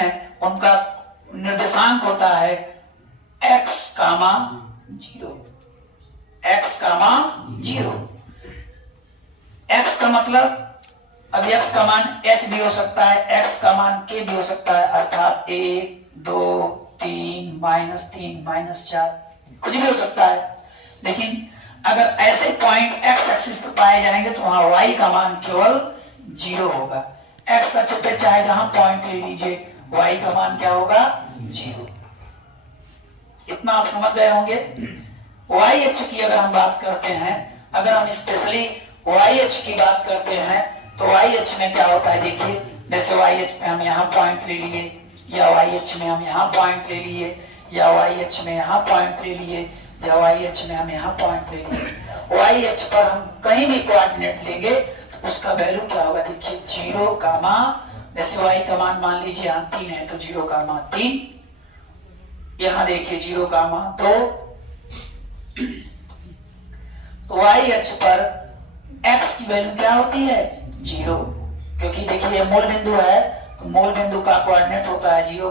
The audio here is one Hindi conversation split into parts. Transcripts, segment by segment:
है उनका निर्देशांक होता है x, 0, x, 0। x का मतलब, अब x का मान h भी हो सकता है, x का मान k भी हो सकता है, अर्थात 1, 2, 3, -3, -4 कुछ भी हो सकता है। लेकिन अगर ऐसे पॉइंट x एक्सिस पर पाए जाएंगे तो वहां y का मान केवल 0 होगा। x अक्ष पे चाहे जहां पॉइंट ले लीजिए, y का मान क्या होगा? 0। इतना आप समझ गए होंगे। y अक्ष की अगर हम बात करते हैं, अगर हम स्पेशली y अक्ष की बात करते हैं तो y अक्ष में क्या होता है देखिए, जैसे y अक्ष में हम यहाँ पॉइंट ले लिए, या y अक्ष में हम यहाँ पॉइंट ले लिए, या y अक्ष में यहाँ पॉइंट ले लिए, या y अक्ष में हम यहाँ पॉइंट ले लिए। y अक्ष पर हम कहीं भी कोऑर्डिनेट लेंगे तो उसका वैल्यू क्या होगा देखिए, 0, जैसे y का मान लीजिए यहाँ 3 है तो 0, 3, यहाँ देखिए 0, 2। तो y अक्ष पर x की वैल्यू क्या होती है? 0, क्योंकि देखिए ये मूल बिंदु है तो मूल बिंदु का कोऑर्डिनेट होता है 0,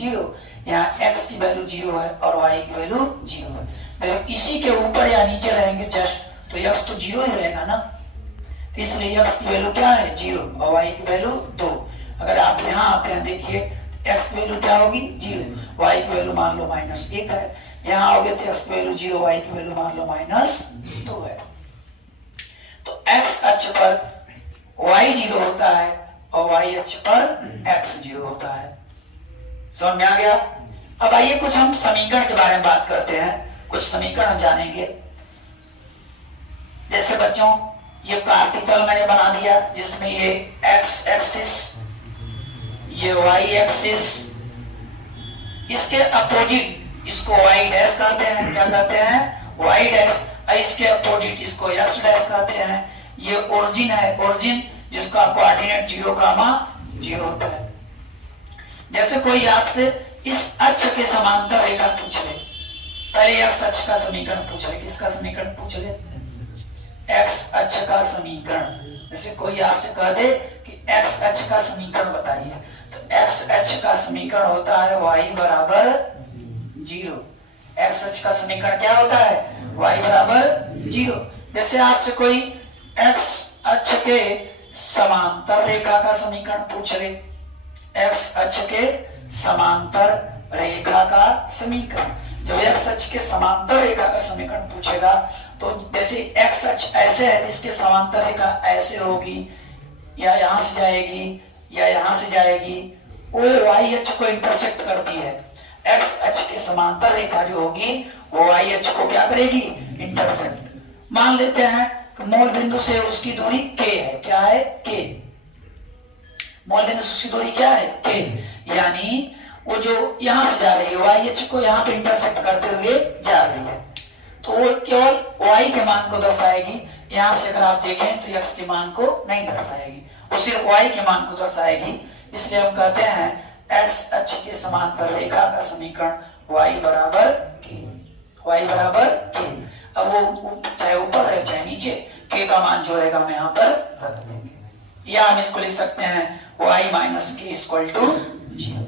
0। यहाँ x की वैल्यू 0 है और y की वैल्यू 0 है। तो इसी के ऊपर या नीचे रहेंगे जस्ट तो x तो 0 ही रहेगा ना, तो इसलिए x की वैल्यू क्या है? 0 और y की वैल्यू 2। अगर आप यहाँ आते हैं देखिए x की वैल्यू क्या होगी? 0, y की वैल्यू मान लो -1 है। यहाँ आओगे तो x की वैल्यू 0, y की वैल्यू मान लो -2 है। तो x अक्ष पर y 0 होता है और y अक्ष पर x 0 होता है। समझ में आ गया? अब आइए कुछ हम समीकरण के बारे में बात करते हैं, कुछ समीकरण हम जानेंगे। जैसे बच्चों ये कार्तीय तल मैंने बना दिया जिसमें ये x एक्सिस, ये y एक्सिस, इसके अपोजिट इसको y डैश कहते हैं। क्या कहते हैं? y dash. इसके अपोजिट इसको x डैश कहते हैं। ये ओरिजिन है, ओरिजिन जिसका कोऑर्डिनेट 0, 0 होता है। जैसे कोई आपसे इस अक्ष के समांतर रेखा पूछ ले, पहले x अक्ष का समीकरण पूछ ले। किसका समीकरण पूछ ले? x अक्ष का समीकरण। जैसे कोई आपसे कह दे कि x अक्ष का समीकरण बताइए, तो x अक्ष का समीकरण होता है y बराबर 0। x अक्ष का समीकरण क्या होता है? y बराबर 0। जैसे आपसे कोई x अक्ष के समांतर रेखा का समीकरण पूछ ले, x अक्ष के समांतर रेखा का समीकरण। जब x अक्ष के समांतर रेखा का समीकरण पूछेगा तो जैसे x अक्ष ऐसे है, इसके समांतर रेखा ऐसे होगी, या यहां से जाएगी या यहां से जाएगी, वो y अक्ष को इंटरसेक्ट करती है। x अक्ष के समांतर रेखा जो होगी वो y अक्ष को क्या करेगी? इंटरसेक्ट। मान लेते हैं कि मूल बिंदु से उसकी दूरी k है। क्या है? k। मूल बिंदु से उसकी दूरी क्या है? k। यानी वो जो यहां से जा रही है y अक्ष को यहाँ पे इंटरसेक्ट करते हुए जा रही है, तो वो केवल y के मान को दर्शाएगी। यहाँ से अगर आप देखें तो x के मान को नहीं दर्शाएगी, वो सिर्फ y के मान को दर्शाएगी। इसलिए हम कहते हैं x अक्ष के समांतर रेखा का समीकरण y बराबर k। y बराबर k। अब वो चाहे ऊपर है चाहे नीचे, k का मान जो रहेगा हम यहाँ पर रख देंगे, या हम इसको लिख सकते हैं y minus k equal to 0।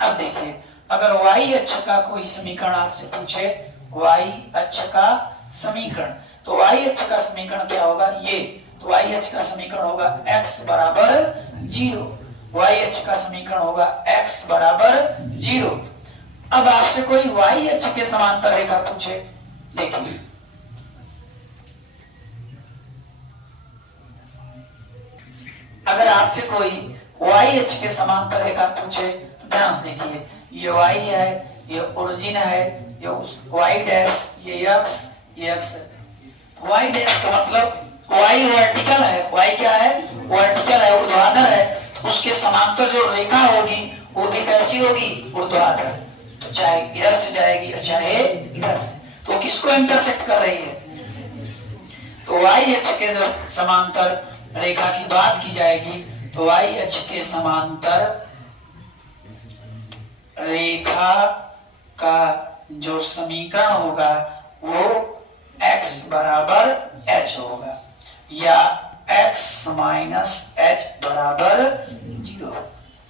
अब देखिए अगर y अक्ष का कोई समीकरण आपसे पूछे, y अक्ष का समीकरण, तो y अक्ष का समीकरण क्या होगा? ये तो y अक्ष का समीकरण होगा x बराबर 0। y अक्ष का समीकरण होगा x बराबर 0। अब आपसे कोई y अक्ष के समांतर रेखा पूछे, देखिए अगर आपसे कोई y अक्ष के समांतर रेखा पूछे तो ध्यान से देखिए, ये y है, ये ओरिजिन है, ये y डैश, ये x, ये x है। y डैश का मतलब y वर्टिकल है। y क्या है? वर्टिकल है, ऊर्ध्वाधर है। उसके समांतर जो रेखा होगी वो भी कैसी होगी? ऊर्ध्वाधर। तो चाहे इधर से जाएगी और चाहे इधर से, तो किसको इंटरसेक्ट कर रही है? तो y अक्ष के जब समांतर रेखा की बात की जाएगी तो y अक्ष के समांतर रेखा का जो समीकरण होगा वो x बराबर h होगा, या x माइनस h बराबर 0।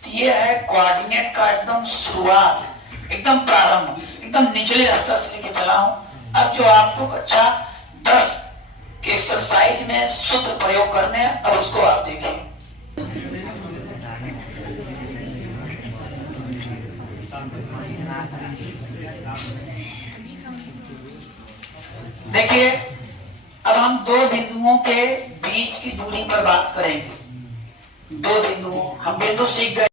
तो ये है कोऑर्डिनेट का एकदम शुरुआत, एकदम प्रारंभ, एकदम निचले स्तर से लेके चला हूं। अब जो आपको कक्षा 10 के एक्सरसाइज में सूत्र प्रयोग करने हैं, अब उसको आप देखिए। देखिए, अब हम दो बिंदुओं के बीच की दूरी पर बात करेंगे। दो बिंदुओं, हम बिंदु सीख गए।